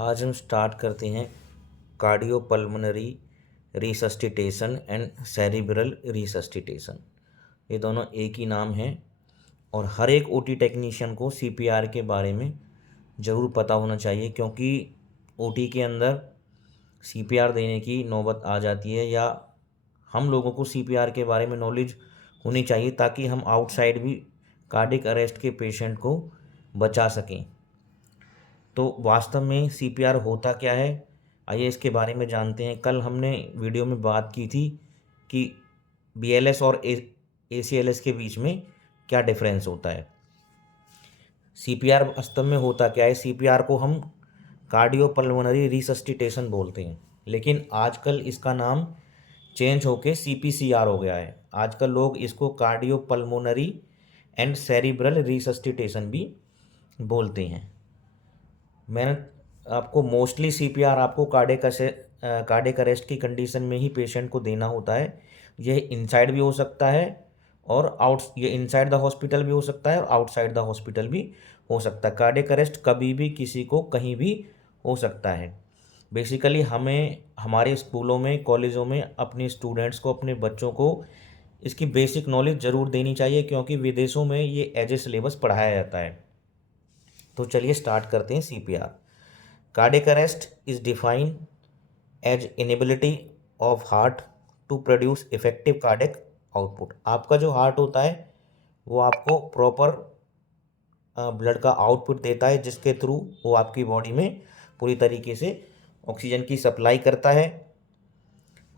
आज हम स्टार्ट करते हैं कार्डियोपल्मोनरी रिसस्टिटेशन एंड सेरिब्रल रिसस्टिटेशन। ये दोनों एक ही नाम है और हर एक ओटी टेक्नीशियन को सीपीआर के बारे में ज़रूर पता होना चाहिए, क्योंकि ओटी के अंदर सीपीआर देने की नौबत आ जाती है या हम लोगों को सीपीआर के बारे में नॉलेज होनी चाहिए ताकि हम आउटसाइड भी कार्डिक अरेस्ट के पेशेंट को बचा सकें। तो वास्तव में सीपीआर होता क्या है, आइए इसके बारे में जानते हैं। कल हमने वीडियो में बात की थी कि बीएलएस और एसीएलएस के बीच में क्या डिफरेंस होता है। सीपीआर वास्तव में होता क्या है, सीपीआर को हम कार्डियोपल्मोनरी रिसस्टिटेशन बोलते हैं, लेकिन आजकल इसका नाम चेंज होके सीपीसीआर हो गया है। आजकल लोग इसको कार्डियोपल्मोनरी एंड सेरिब्रल रिसस्टिटेशन भी बोलते हैं। मैंने आपको मोस्टली सीपीआर आपको कार्डियक अरेस्ट की कंडीशन में ही पेशेंट को देना होता है। यह इनसाइड भी हो सकता है और ये इनसाइड द हॉस्पिटल भी हो सकता है और आउटसाइड द हॉस्पिटल भी हो सकता है। कार्डियक अरेस्ट कभी भी किसी को कहीं भी हो सकता है। बेसिकली हमें हमारे स्कूलों में, कॉलेजों में अपने स्टूडेंट्स को, अपने बच्चों को इसकी बेसिक नॉलेज ज़रूर देनी चाहिए, क्योंकि विदेशों में ये एज ए सिलेबस पढ़ाया जाता है। तो चलिए स्टार्ट करते हैं CPR. Cardiac arrest is defined as inability of heart to produce effective cardiac output. आपका जो हार्ट होता है वो आपको प्रॉपर ब्लड का आउटपुट देता है, जिसके थ्रू वो आपकी बॉडी में पूरी तरीके से ऑक्सीजन की सप्लाई करता है।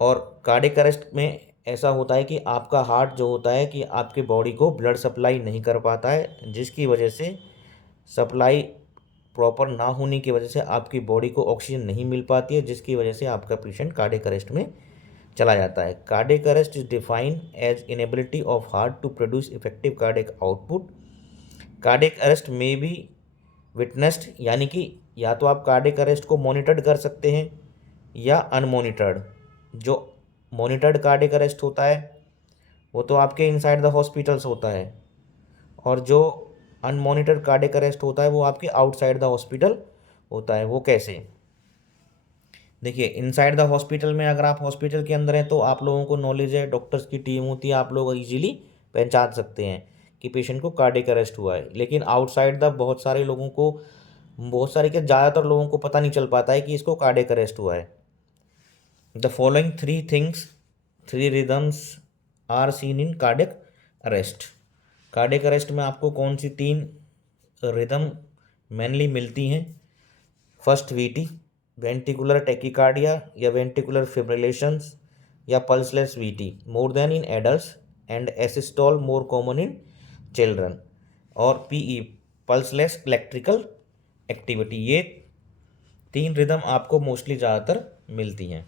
और कार्डियक अरेस्ट में ऐसा होता है कि आपका हार्ट जो होता है कि आपके बॉडी को ब्लड सप्लाई नहीं कर पाता है, जिसकी वजह से सप्लाई प्रॉपर ना होने की वजह से आपकी बॉडी को ऑक्सीजन नहीं मिल पाती है, जिसकी वजह से आपका पेशेंट कार्डियक अरेस्ट में चला जाता है। Cardiac arrest is defined as inability of heart to produce effective cardiac output. Cardiac arrest में बी विटनेस्ड, यानी कि या तो आप कार्डियक अरेस्ट को मॉनिटर्ड कर सकते हैं या अनमॉनिटर्ड। जो मॉनिटर्ड कार्डियक अरेस्ट होता है वो तो आपके इनसाइड द हॉस्पिटल्स होता है, और जो अनमॉनिटर्ड कार्डियक अरेस्ट होता है वो आपके आउटसाइड द हॉस्पिटल होता है। वो कैसे? देखिए, इनसाइड द हॉस्पिटल में अगर आप हॉस्पिटल के अंदर हैं तो आप लोगों को नॉलेज है, डॉक्टर्स की टीम होती है, आप लोग इजीली पहचान सकते हैं कि पेशेंट को कार्डियक अरेस्ट हुआ है। लेकिन आउटसाइड द बहुत सारे लोगों को, बहुत सारे के ज़्यादातर लोगों को पता नहीं चल पाता है कि इसको कार्डियक अरेस्ट हुआ है। The following three rhythms are seen in cardiac arrest. Cardiac arrest में आपको कौन सी 3 रिदम मेनली मिलती हैं? फर्स्ट वीटी, वेंटिकुलर टेकिकार्डिया या वेंटिकुलर फिब्रिलेशंस या pulseless VT more than in adults and asystole more common in children. और PE, pulseless electrical activity. ये 3 रिदम आपको मोस्टली ज़्यादातर मिलती हैं।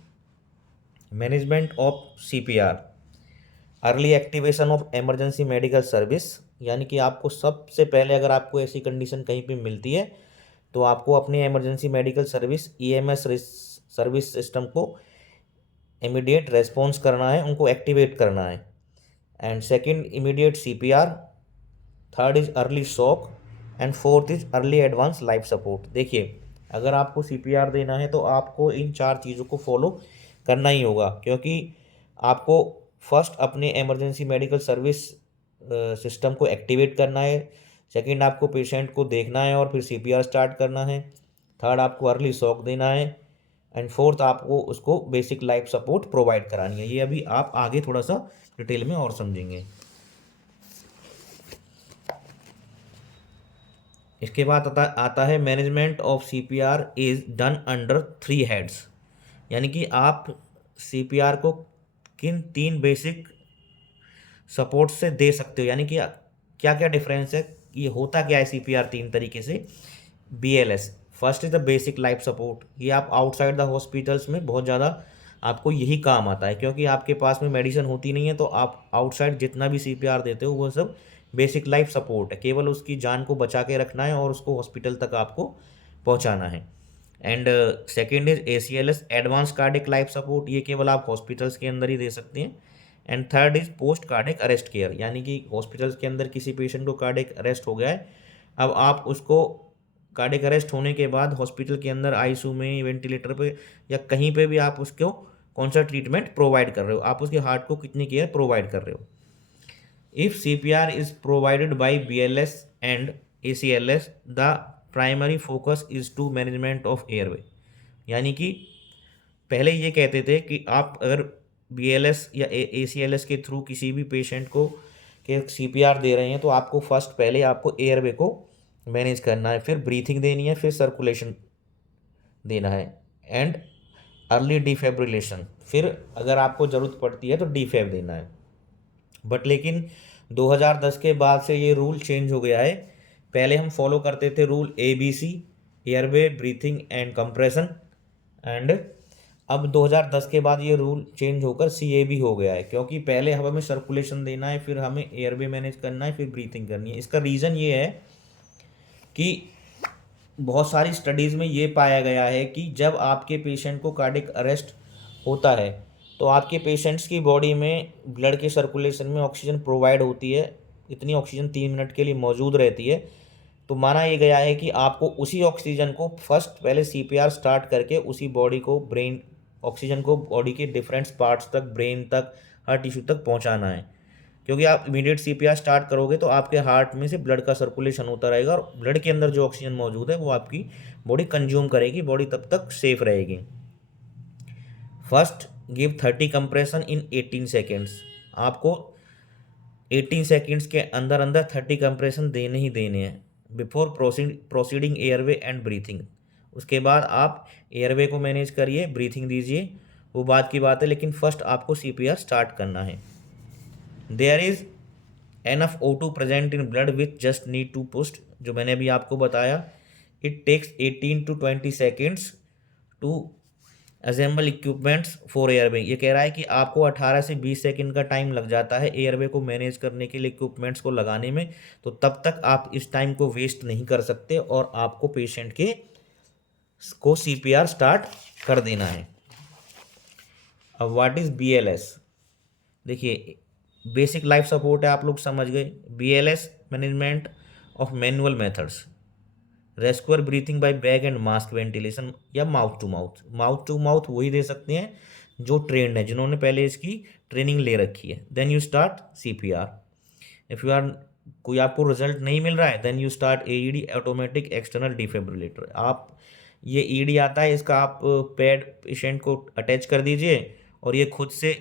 Management of CPR, early activation of emergency medical service, यानी कि आपको सबसे पहले अगर आपको ऐसी कंडीशन कहीं पे मिलती है तो आपको अपनी emergency medical service EMS service system को इमीडिएट रेस्पॉन्स करना है, उनको एक्टिवेट करना है। And second, immediate CPR. Third is early shock and fourth is early advance life support. देखिए, अगर आपको सीपीआर देना है तो आपको इन 4 चीज़ों को फॉलो करना ही होगा, क्योंकि आपको फर्स्ट अपने इमरजेंसी मेडिकल सर्विस सिस्टम को एक्टिवेट करना है। सेकंड, आपको पेशेंट को देखना है और फिर सीपीआर स्टार्ट करना है। थर्ड, आपको अर्ली शॉक देना है। एंड फोर्थ, आपको उसको बेसिक लाइफ सपोर्ट प्रोवाइड करानी है। ये अभी आप आगे थोड़ा सा डिटेल में और समझेंगे। इसके बाद आता है management of CPR is done under 3 heads, यानी कि आप सीपीआर को किन 3 बेसिक सपोर्ट से दे सकते हो, यानी कि क्या क्या डिफरेंस है, ये होता क्या है सीपीआर 3 तरीके से। BLS, first is the basic life support. ये आप आउटसाइड द हॉस्पिटल्स में बहुत ज़्यादा आपको यही काम आता है, क्योंकि आपके पास में मेडिसिन होती नहीं है, तो आप आउटसाइड जितना भी सीपीआर देते हो वो सब बेसिक लाइफ सपोर्ट है। केवल उसकी जान को बचा के रखना है और उसको हॉस्पिटल तक आपको पहुंचाना है। And second is ACLS, advance cardiac life support. ये केवल आप हॉस्पिटल्स के अंदर ही दे सकते हैं। And third is post cardiac arrest care, यानी कि हॉस्पिटल्स के अंदर किसी पेशेंट को कार्डिक अरेस्ट हो गया है, अब आप उसको कार्डियक अरेस्ट होने के बाद हॉस्पिटल के अंदर आईसीयू में, वेंटिलेटर पे या कहीं पे भी आप उसको कौन सा ट्रीटमेंट प्रोवाइड कर रहे हो, आप उसके हार्ट को कितनी केयर प्रोवाइड कर रहे हो। If CPR is provided by BLS and ACLS, the primary focus is to management of airway. यानी कि पहले ये कहते थे कि आप अगर BLS या ACLS के थ्रू किसी भी पेशेंट को के CPR दे रहे हैं तो आपको फर्स्ट पहले आपको एयरवे को मैनेज करना है, फिर ब्रीथिंग देनी है, फिर सर्कुलेशन देना है एंड अर्ली डिफेब्रिलेशन, फिर अगर आपको ज़रूरत पड़ती है तो डिफेब देना है। बट लेकिन 2010 के बाद से ये रूल चेंज हो गया है। पहले हम फॉलो करते थे rule ABC, airway, breathing and compression, and अब 2010 के बाद ये रूल चेंज होकर CAB हो गया है, क्योंकि पहले हमें सर्कुलेशन देना है, फिर हमें एयरवे मैनेज करना है, फिर ब्रीथिंग करनी है। इसका रीज़न ये है कि बहुत सारी स्टडीज़ में ये पाया गया है कि जब आपके पेशेंट को कार्डियक अरेस्ट होता है तो आपके पेशेंट्स की बॉडी में ब्लड के सर्कुलेशन में ऑक्सीजन प्रोवाइड होती है, इतनी ऑक्सीजन 3 मिनट के लिए मौजूद रहती है। तो माना ये गया है कि आपको उसी ऑक्सीजन को फर्स्ट पहले CPR स्टार्ट करके उसी बॉडी को ब्रेन ऑक्सीजन को बॉडी के डिफरेंट पार्ट्स तक, ब्रेन तक, हर टिश्यू तक पहुंचाना है। क्योंकि आप इमीडिएट CPR स्टार्ट करोगे तो आपके हार्ट में से ब्लड का सर्कुलेशन होता रहेगा और ब्लड के अंदर जो ऑक्सीजन मौजूद है वो आपकी बॉडी कंज्यूम करेगी, बॉडी तब तक सेफ रहेगी। First give 30 compression in 18 seconds. आपको 18 सेकेंड्स के अंदर अंदर 30 कंप्रेशन देने ही देने हैं before proceeding airway and breathing. उसके बाद आप एयरवे को मैनेज करिए, ब्रीथिंग दीजिए, वो बात की बात है, लेकिन फर्स्ट आपको CPR स्टार्ट करना है। There is enough O2 present in blood with just need to push, जो मैंने अभी आपको बताया। It takes 18 to 20 seconds to assemble equipments for airway. ये कह रहा है कि आपको 18 से 20 सेकंड का टाइम लग जाता है एयरवे को मैनेज करने के लिए, इक्विपमेंट्स को लगाने में। तो तब तक आप इस टाइम को वेस्ट नहीं कर सकते और आपको पेशेंट को CPR स्टार्ट कर देना है। अब व्हाट इज BLS? देखिए, बेसिक लाइफ सपोर्ट है, आप लोग समझ गए। BLS management of manual methods, rescuer breathing by bag and mask ventilation या mouth to mouth. Mouth to mouth वही दे सकते हैं जो ट्रेंड है, जिन्होंने पहले इसकी ट्रेनिंग ले रखी है। Then you start CPR। If you are कोई आपको रिजल्ट नहीं मिल रहा है then you start AED, automatic external defibrillator. आप ये ED आता है, इसका आप पैड पेशेंट को अटैच कर दीजिए और ये खुद से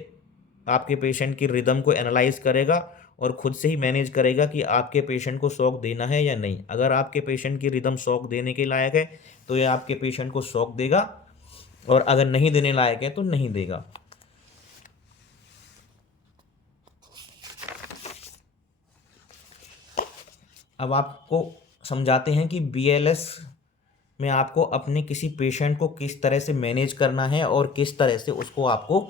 आपके पेशेंट की रिदम को एनालाइज करेगा और खुद से ही मैनेज करेगा कि आपके पेशेंट को शॉक देना है या नहीं। अगर आपके पेशेंट की रिदम शॉक देने के लायक है तो ये आपके पेशेंट को शॉक देगा, और अगर नहीं देने लायक है तो नहीं देगा। अब आपको समझाते हैं कि BLS में आपको अपने किसी पेशेंट को किस तरह से मैनेज करना है और किस तरह से उसको आपको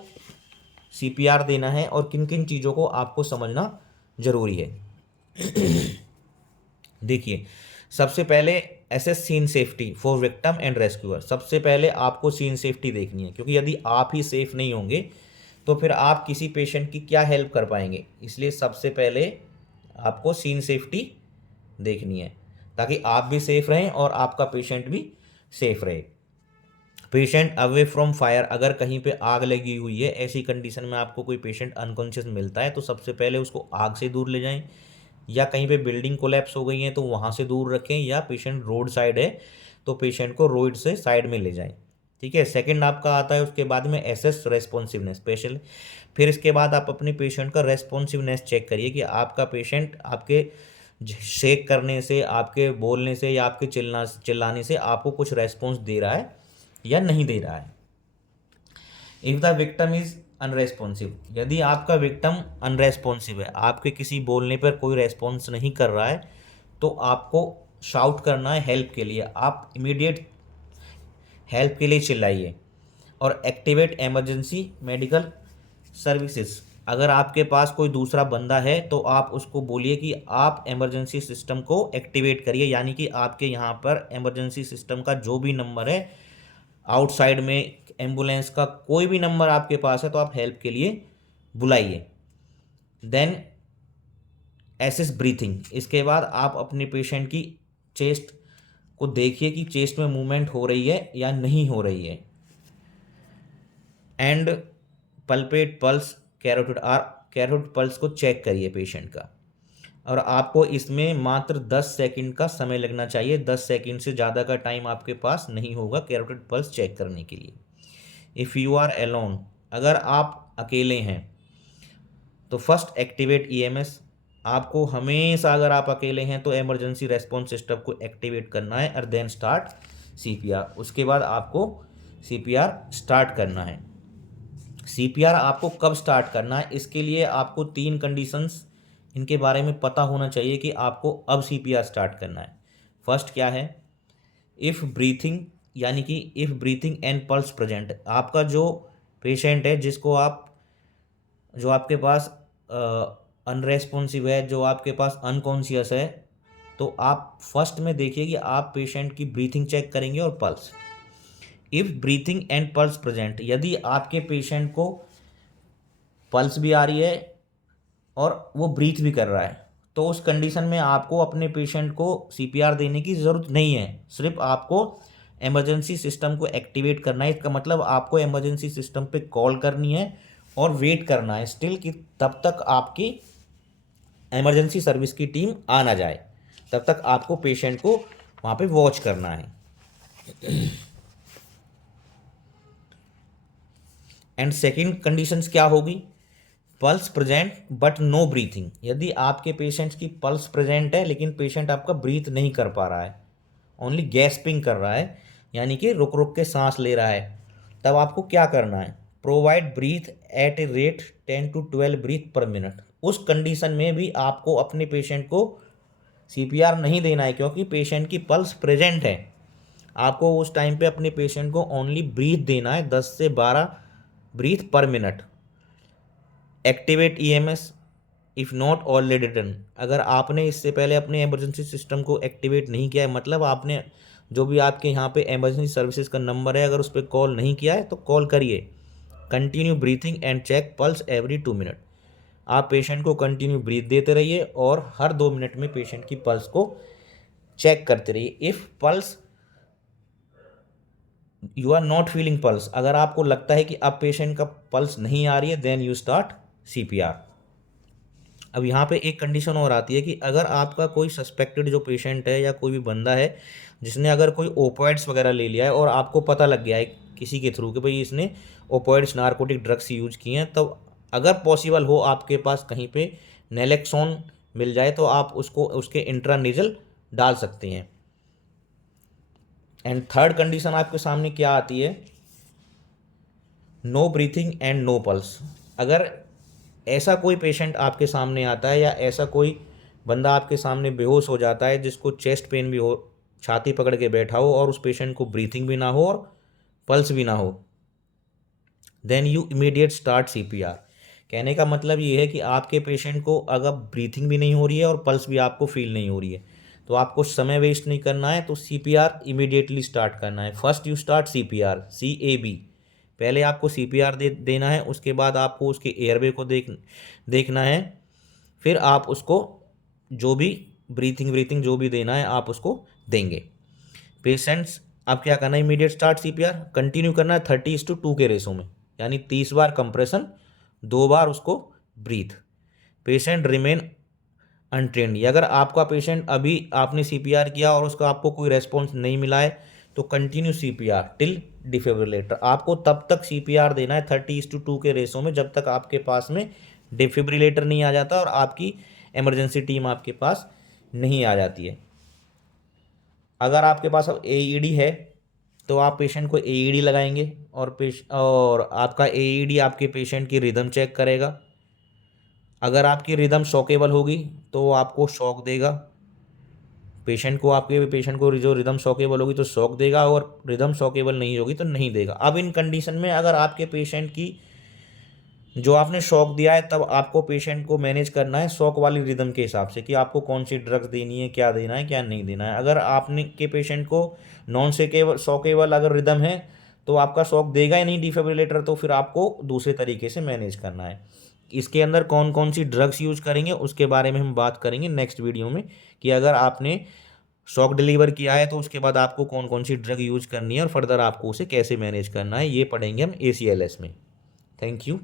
CPR देना है और किन किन चीज़ों को आपको समझना ज़रूरी है। देखिए, सबसे पहले assess scene safety for victim and rescuer. सबसे पहले आपको सीन सेफ्टी देखनी है, क्योंकि यदि आप ही सेफ नहीं होंगे तो फिर आप किसी पेशेंट की क्या हेल्प कर पाएंगे। इसलिए सबसे पहले आपको सीन सेफ्टी देखनी है ताकि आप भी सेफ रहें और आपका पेशेंट भी सेफ रहे। पेशेंट अवे फ्रॉम फायर, अगर कहीं पे आग लगी हुई है, ऐसी कंडीशन में आपको कोई पेशेंट अनकॉन्शियस मिलता है तो सबसे पहले उसको आग से दूर ले जाएं, या कहीं पे बिल्डिंग कोलैप्स हो गई है तो वहाँ से दूर रखें, या पेशेंट रोड साइड है तो पेशेंट को रोड से साइड में ले जाएं। ठीक है। सेकंड आपका आता है उसके बाद में एसेस रेस्पॉन्सिवनेस स्पेशल। फिर इसके बाद आप अपने पेशेंट का रेस्पॉन्सिवनेस चेक करिए कि आपका पेशेंट आपके शेक करने से, आपके बोलने से या आपके चिल्लाने से आपको कुछ रेस्पॉन्स दे रहा है या नहीं दे रहा है। If the victim is unresponsive, यदि आपका विक्टिम अनरेस्पॉन्सिव है, आपके किसी बोलने पर कोई रेस्पॉन्स नहीं कर रहा है, तो आपको शाउट करना है हेल्प के लिए। आप इमीडिएट हेल्प के लिए चिल्लाइए और एक्टिवेट इमरजेंसी मेडिकल सर्विसेज। अगर आपके पास कोई दूसरा बंदा है तो आप उसको बोलिए कि आप इमरजेंसी सिस्टम को एक्टिवेट करिए, यानी कि आपके यहाँ पर इमरजेंसी सिस्टम का जो भी नंबर है, आउटसाइड में एम्बुलेंस का कोई भी नंबर आपके पास है तो आप हेल्प के लिए बुलाइए। देन एसेस ब्रीथिंग, इसके बाद आप अपने पेशेंट की चेस्ट को देखिए कि चेस्ट में मूवमेंट हो रही है या नहीं हो रही है। And palpate pulse carotid pulse को चेक करिए पेशेंट का, और आपको इसमें मात्र 10 सेकंड का समय लगना चाहिए। 10 सेकंड से ज़्यादा का टाइम आपके पास नहीं होगा कैरोटिड पल्स चेक करने के लिए। इफ़ यू आर अलोन, अगर आप अकेले हैं तो फर्स्ट एक्टिवेट ईएमएस। आपको हमेशा अगर आप अकेले हैं तो इमरजेंसी रेस्पॉन्स सिस्टम को एक्टिवेट करना है और देन स्टार्ट सीपीआर। उसके बाद आपको सीपीआर स्टार्ट करना है। सीपीआर आपको कब स्टार्ट करना है, इसके लिए आपको 3 कंडीशंस इनके बारे में पता होना चाहिए कि आपको अब सीपीआर स्टार्ट करना है। फर्स्ट क्या है, इफ़ ब्रीथिंग, यानी कि if breathing and pulse present. आपका जो पेशेंट है जो आपके पास अनरेस्पॉन्सिव है, जो आपके पास अनकॉन्शियस है, तो आप फर्स्ट में देखिए कि आप पेशेंट की ब्रीथिंग चेक करेंगे और pulse. If breathing and pulse present, यदि आपके पेशेंट को पल्स भी आ रही है और वो ब्रीथ भी कर रहा है, तो उस कंडीशन में आपको अपने पेशेंट को सीपीआर देने की ज़रूरत नहीं है। सिर्फ आपको इमरजेंसी सिस्टम को एक्टिवेट करना है। इसका मतलब आपको इमरजेंसी सिस्टम पे कॉल करनी है और वेट करना है स्टिल कि तब तक आपकी इमरजेंसी सर्विस की टीम आ ना जाए। तब तक आपको पेशेंट को वहाँ पे वॉच करना है। एंड सेकंड कंडीशंस क्या होगी, pulse present but no breathing. यदि आपके पेशेंट की पल्स प्रेजेंट है लेकिन पेशेंट आपका ब्रीथ नहीं कर पा रहा है, ओनली गैस्पिंग कर रहा है, यानी कि रुक रुक के सांस ले रहा है, तब आपको क्या करना है, provide breath at a rate 10 to 12 breath per minute. उस कंडीशन में भी आपको अपने पेशेंट को सीपीआर नहीं देना है क्योंकि पेशेंट की पल्स प्रेजेंट है। आपको उस टाइम पे अपने पेशेंट को ओनली ब्रीथ देना है, 10 से 12 breath per minute. Activate EMS if not already done. अगर आपने इससे पहले अपने इमरजेंसी सिस्टम को एक्टिवेट नहीं किया है, मतलब आपने जो भी आपके यहाँ पे इमरजेंसी सर्विसेज का नंबर है, अगर उस पर कॉल नहीं किया है तो कॉल करिए। Continue breathing and check pulse every 2 minute. आप पेशेंट को कंटिन्यू ब्रीथ देते रहिए और हर 2 मिनट में पेशेंट की पल्स को चेक करते रहिए। If pulse you are not feeling pulse, अगर आपको लगता है कि अब पेशेंट का पल्स नहीं आ रही है, देन यू स्टार्ट सीपीआर। अब यहाँ पे एक कंडीशन और आती है कि अगर आपका कोई सस्पेक्टेड जो पेशेंट है या कोई भी बंदा है जिसने अगर कोई ओपिएट्स वगैरह ले लिया है और आपको पता लग गया है किसी के थ्रू कि भाई इसने ओपिएट्स नारकोटिक ड्रग्स यूज किए हैं, तब अगर पॉसिबल हो आपके पास कहीं पे नेलेक्सोन मिल जाए तो आप उसको उसके इंट्रानेजल डाल सकते हैं। एंड थर्ड कंडीशन आपके सामने क्या आती है, no breathing and no pulse. अगर ऐसा कोई पेशेंट आपके सामने आता है या ऐसा कोई बंदा आपके सामने बेहोश हो जाता है जिसको चेस्ट पेन भी हो, छाती पकड़ के बैठा हो और उस पेशेंट को ब्रीथिंग भी ना हो और पल्स भी ना हो, then you immediate start CPR. कहने का मतलब ये है कि आपके पेशेंट को अगर ब्रीथिंग भी नहीं हो रही है और पल्स भी आपको फील नहीं हो रही है तो आपको समय वेस्ट नहीं करना है, तो सीपीआर इमीडिएटली स्टार्ट करना है। First you start CPR, CAB। पहले आपको सीपीआर देना है, उसके बाद आपको उसके एयरवे को देखना है, फिर आप उसको जो भी ब्रीथिंग जो भी देना है आप उसको देंगे। पेशेंट्स आप क्या करना है, इमीडिएट स्टार्ट सीपीआर कंटिन्यू करना है 30:2 के रेशो में, यानी 30 बार कंप्रेशन, 2 बार उसको ब्रीथ। Patient remain untrained. अगर आपका पेशेंट अभी आपने सीपीआर किया और उसका आपको कोई रेस्पॉन्स नहीं मिला है तो कंटिन्यू सीपीआर टिल डिफिब्रिलेटर। आपको तब तक सीपीआर देना है 30:2 के रेशो में जब तक आपके पास में डिफिब्रिलेटर नहीं आ जाता और आपकी इमरजेंसी टीम आपके पास नहीं आ जाती है। अगर आपके पास अब AED है तो आप पेशेंट को AED लगाएंगे और आपका AED आपके पेशेंट की रिदम चेक करेगा। अगर आपकी रिदम शॉकेबल होगी तो आपको शॉक देगा, आपके पेशेंट को जो रिदम शॉकेबल होगी तो शॉक देगा और रिदम शॉकेबल नहीं होगी तो नहीं देगा। अब इन कंडीशन में अगर आपके पेशेंट की जो आपने शॉक दिया है तब आपको पेशेंट को मैनेज करना है शॉक वाली रिदम के हिसाब से कि आपको कौन सी ड्रग्स देनी है, क्या देना है, क्या नहीं देना है। अगर आपने के पेशेंट को नॉन शॉकेबल अगर रिदम है तो आपका शॉक देगा ही नहीं डिफिब्रिलेटर, तो फिर आपको दूसरे तरीके से मैनेज करना है। इसके अंदर कौन कौन सी ड्रग्स यूज करेंगे उसके बारे में हम बात करेंगे नेक्स्ट वीडियो में, कि अगर आपने शॉक डिलीवर किया है तो उसके बाद आपको कौन कौन सी ड्रग यूज करनी है और फर्दर आपको उसे कैसे मैनेज करना है, ये पढ़ेंगे हम ACLS में। Thank you.